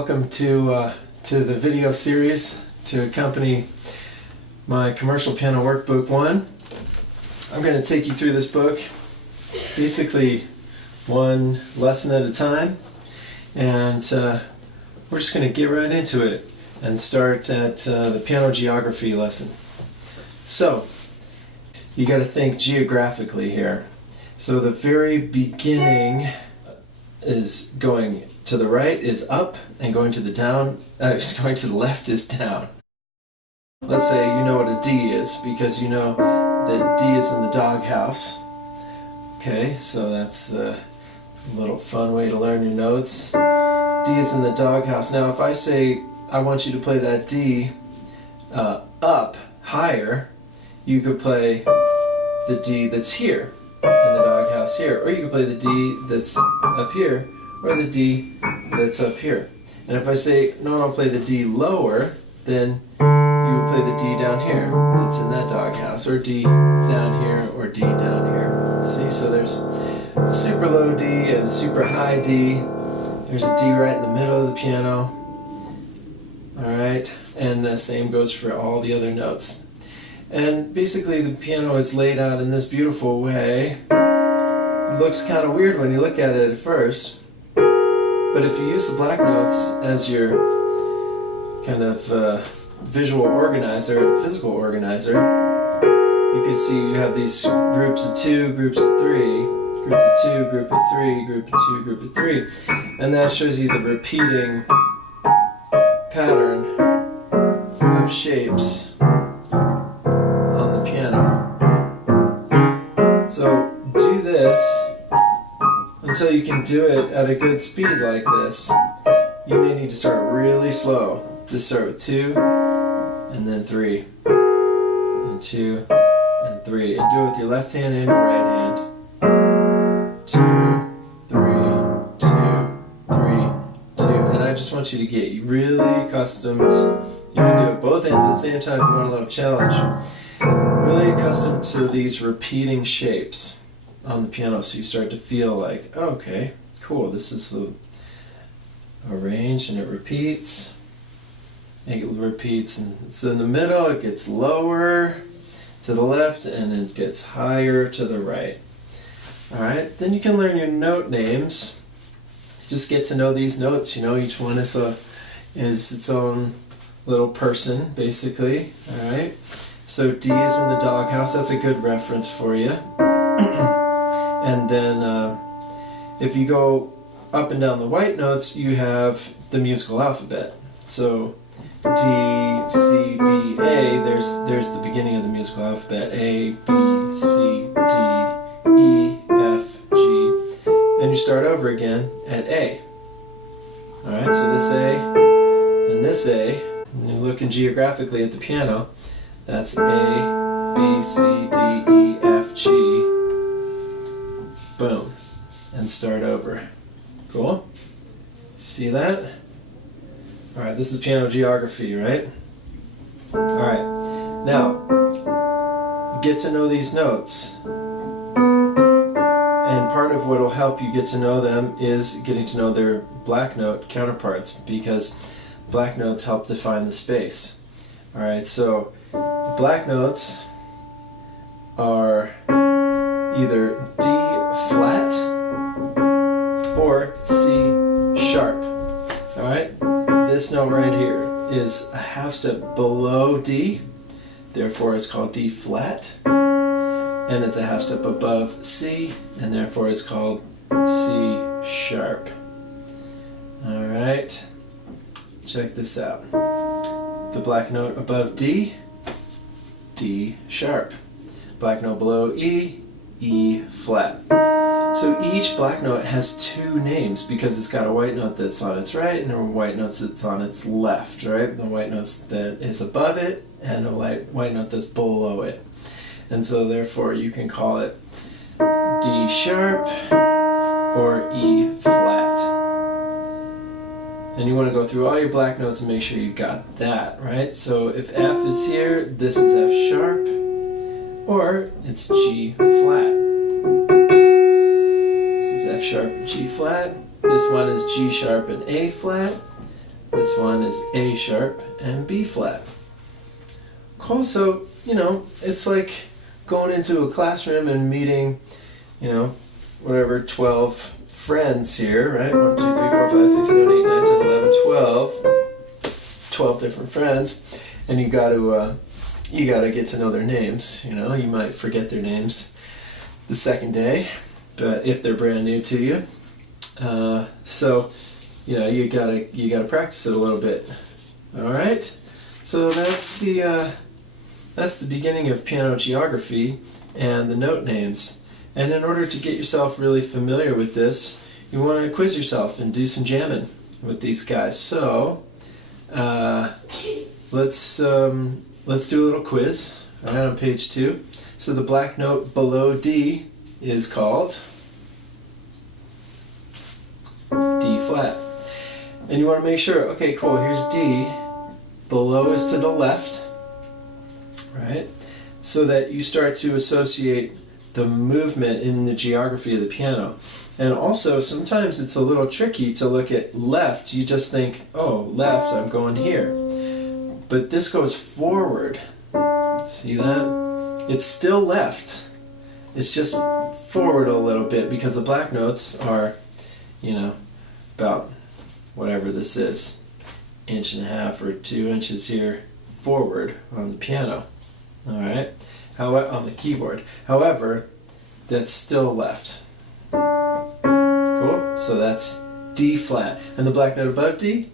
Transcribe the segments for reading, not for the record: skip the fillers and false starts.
welcome to the video series to accompany my commercial piano workbook 1. I'm going to take you through this book basically one lesson at a time, and we're just going to get right into it and start at the piano geography lesson. So you got to think geographically here. So the very beginning is going to the right is up, and going to the going to the left is down. Let's say you know what a D is because you know that D is in the doghouse. Okay, so that's a little fun way to learn your notes. D is in the doghouse. Now if I say I want you to play that D up higher, you could play the D that's here in the doghouse here, or you could play the D that's up here, or the D that's up here. And if I say, no, I'll play the D lower, then you would play the D down here that's in that doghouse, or D down here, or D down here. See, so there's a super low D and a super high D. There's a D right in the middle of the piano. Alright, and the same goes for all the other notes. And basically the piano is laid out in this beautiful way. It looks kind of weird when you look at it at first, but if you use the black notes as your kind of visual organizer, physical organizer, you can see you have these groups of 2, groups of 3, group of 2, group of 3, group of 2, group of 3, and that shows you the repeating pattern of shapes on the piano. So do this until you can do it at a good speed like this. You may need to start really slow. Just start with 2 and then 3 and 2 and 3, and do it with your left hand and your right hand. 2, 3, 2, 3, 2, and I just want you to get really accustomed. You can do it both hands at the same time if you want a little challenge. Really accustomed to these repeating shapes on the piano, so you start to feel like, oh, okay, cool, this is the arranged and it repeats. It repeats, and it's in the middle, it gets lower to the left, and it gets higher to the right. Alright, then you can learn your note names. Just get to know these notes, you know, each one is its own little person, basically. Alright, so D is in the doghouse, that's a good reference for you. And then if you go up and down the white notes, you have the musical alphabet. So D, C, B, A, there's the beginning of the musical alphabet. A, B, C, D, E, F, G. Then you start over again at A. Alright, so this A and this A, and you're looking geographically at the piano, that's A, B, C, D, E, F, G. Boom. And start over. Cool? See that? Alright, this is piano geography, right? Alright, now, get to know these notes. And part of what will help you get to know them is getting to know their black note counterparts, because black notes help define the space. Alright, so the black notes are either D flat or C sharp. Alright? This note right here is a half step below D, therefore it's called D flat, and it's a half step above C, and therefore it's called C sharp. Alright, check this out. The black note above D, D sharp. Black note below E, E flat. So each black note has 2 names because it's got a white note that's on its right and a white note that's on its left, right? The white note that is above it and a white note that's below it. And so therefore you can call it D sharp or E flat. And you want to go through all your black notes and make sure you got that, right? So if F is here, this is F sharp, or it's G flat. This is F sharp and G flat. This one is G sharp and A flat. This one is A sharp and B flat. Cool, so, you know, it's like going into a classroom and meeting, you know, whatever, 12 friends here, right? 1, 2, 3, 4, 5, 6, 7, 8, 9, 10, 11, 12. 12 different friends, and you got to get to know their names. You know, you might forget their names the second day, but if they're brand new to you, so you know, you gotta practice it a little bit. All right, so that's the beginning of piano geography and the note names. And in order to get yourself really familiar with this, you want to quiz yourself and do some jamming with these guys. So let's do a little quiz. All right, on page 2. So the black note below D is called D flat. And you want to make sure, okay, cool, here's D. Below is to the left, right? So that you start to associate the movement in the geography of the piano. And also, sometimes it's a little tricky to look at left. You just think, oh, left, I'm going here. But this goes forward. See that? It's still left. It's just forward a little bit because the black notes are, you know, about whatever this is, 1.5 or 2 inches here forward on the piano. All right? On the keyboard. However, that's still left. Cool? So that's D flat. And the black note above D?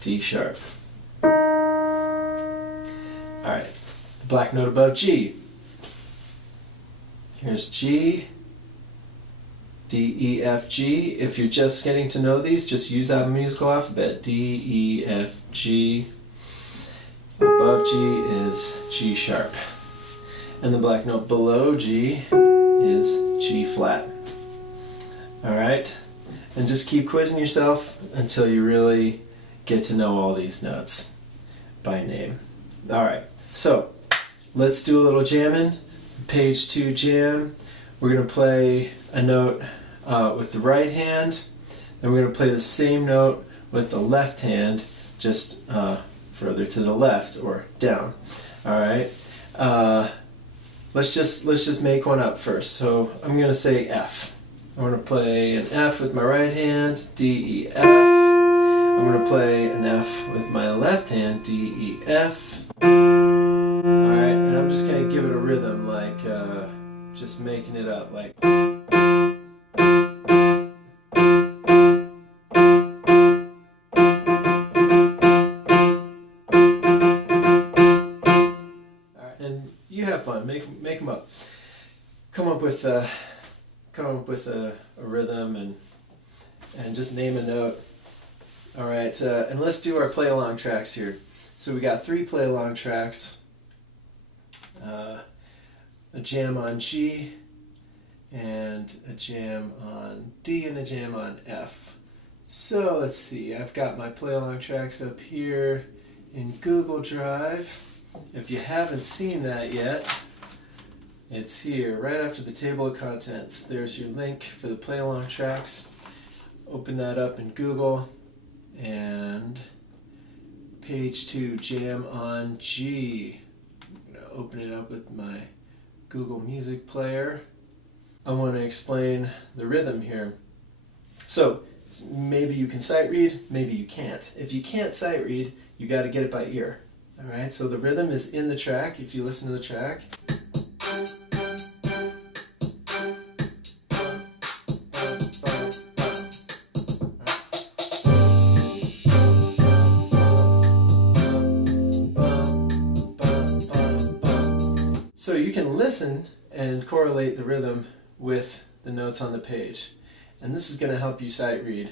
D sharp. Alright, the black note above G. Here's G, D, E, F, G. If you're just getting to know these, just use that musical alphabet. D, E, F, G. Above G is G sharp. And the black note below G is G flat. Alright? And just keep quizzing yourself until you really get to know all these notes by name. Alright, so let's do a little jamming. Page 2 jam. We're going to play a note with the right hand, and we're going to play the same note with the left hand, just further to the left or down. Alright? Let's just make one up first. So I'm going to say F. I'm going to play an F with my right hand, D, E, F. I'm going to play an F with my left hand, D, E, F. Alright, and I'm just going to give it a rhythm, like just making it up, like. Alright, and you have fun, make them up. Come up with a rhythm and just name a note. All right, and let's do our play along tracks here. So we got 3 play along tracks: a jam on G, and a jam on D, and a jam on F. So let's see. I've got my play along tracks up here in Google Drive. If you haven't seen that yet, it's here, right after the table of contents. There's your link for the play-along tracks. Open that up in Google, and page 2, jam on G. I'm going to open it up with my Google Music player. I want to explain the rhythm here. So, maybe you can sight read, maybe you can't. If you can't sight read, you got to get it by ear. Alright, so the rhythm is in the track. If you listen to the track, so you can listen and correlate the rhythm with the notes on the page. And this is going to help you sight read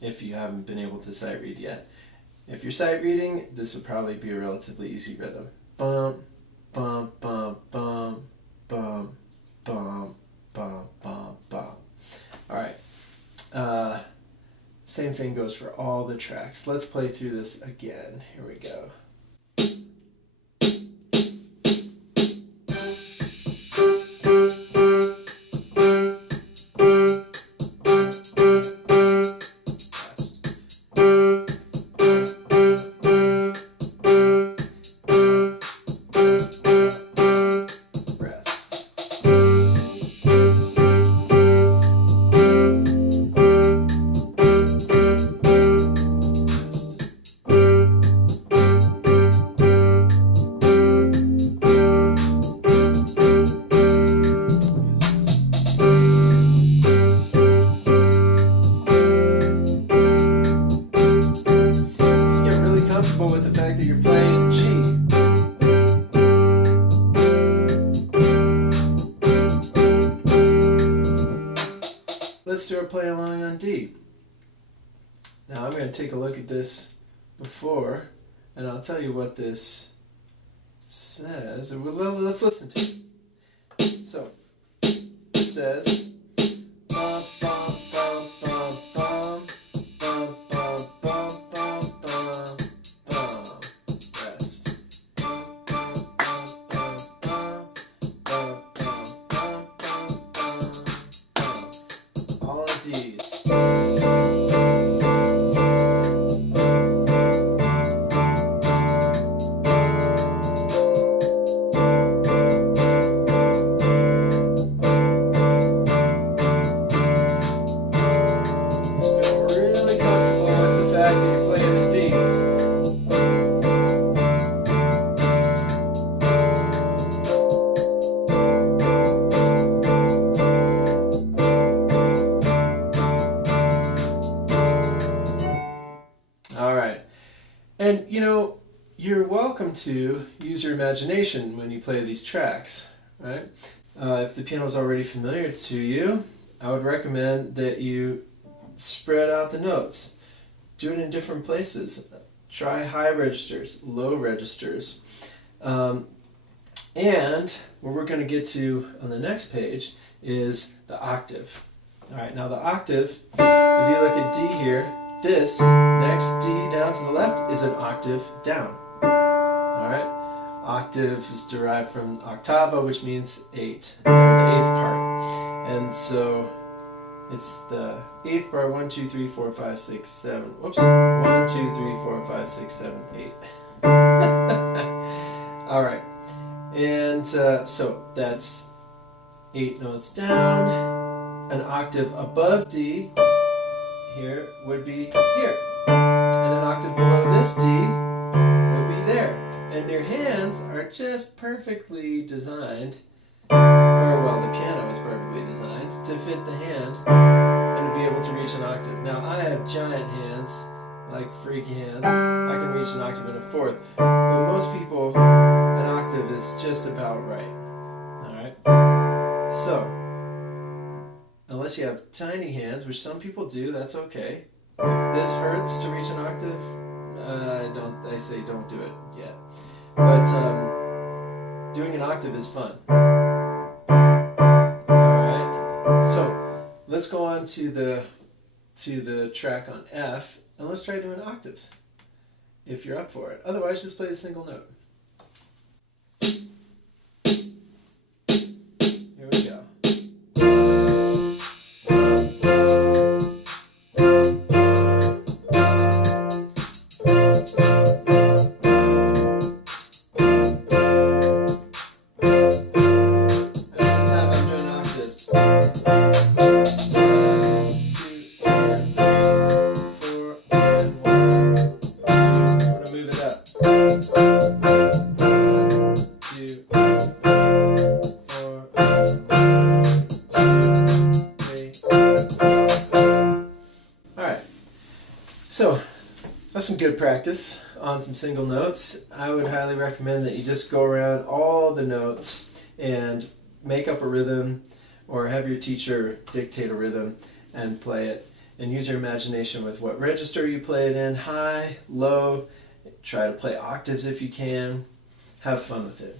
if you haven't been able to sight read yet. If you're sight reading, this would probably be a relatively easy rhythm. Bum, bum, bum, bum, bum, bum, bum, bum, bum. Alright. Same thing goes for all the tracks. Let's play through this again. Here we go. let's do a play along on D. Now I'm going to take a look at this before, and I'll tell you what this says. Let's listen to it. So, it says, bum, bum, bum, bum, bum, bum, bum, bum, bum, bum, rest. Bum, bum, bum, bum, bum, bum, bum, bum, bum, bum. All of D's. All right. And you know, you're welcome to use your imagination when you play these tracks, right? If the piano is already familiar to you, I would recommend that you spread out the notes. Do it in different places. Try high registers, low registers. And what we're going to get to on the next page is the octave. All right, now the octave, if you look at D here, this next D down to the left is an octave down. All right, octave is derived from octava, which means 8, or the 8th part. And so it's the 8th part, 1, 2, 3, 4, 5, 6, 7. Whoops. 1, 2, 3, 4, 5, 6, 7, 8. All right. And so that's 8 notes down. An octave above D here would be here. And an octave below this D would be there. And your hands are just perfectly designed, or well, the piano is perfectly designed to fit the hand and to be able to reach an octave. Now, I have giant hands, like freaky hands. I can reach an octave in a 4th. But most people, an octave is just about right. Alright? So, unless you have tiny hands, which some people do, that's okay. If this hurts to reach an octave, I say don't do it yet. But doing an octave is fun. Alright, so let's go on to the track on F, and let's try doing octaves, if you're up for it. Otherwise, just play a single note. Here we go. So, that's some good practice on some single notes. I would highly recommend that you just go around all the notes and make up a rhythm, or have your teacher dictate a rhythm and play it. And use your imagination with what register you play it in, high, low. Try to play octaves if you can. Have fun with it.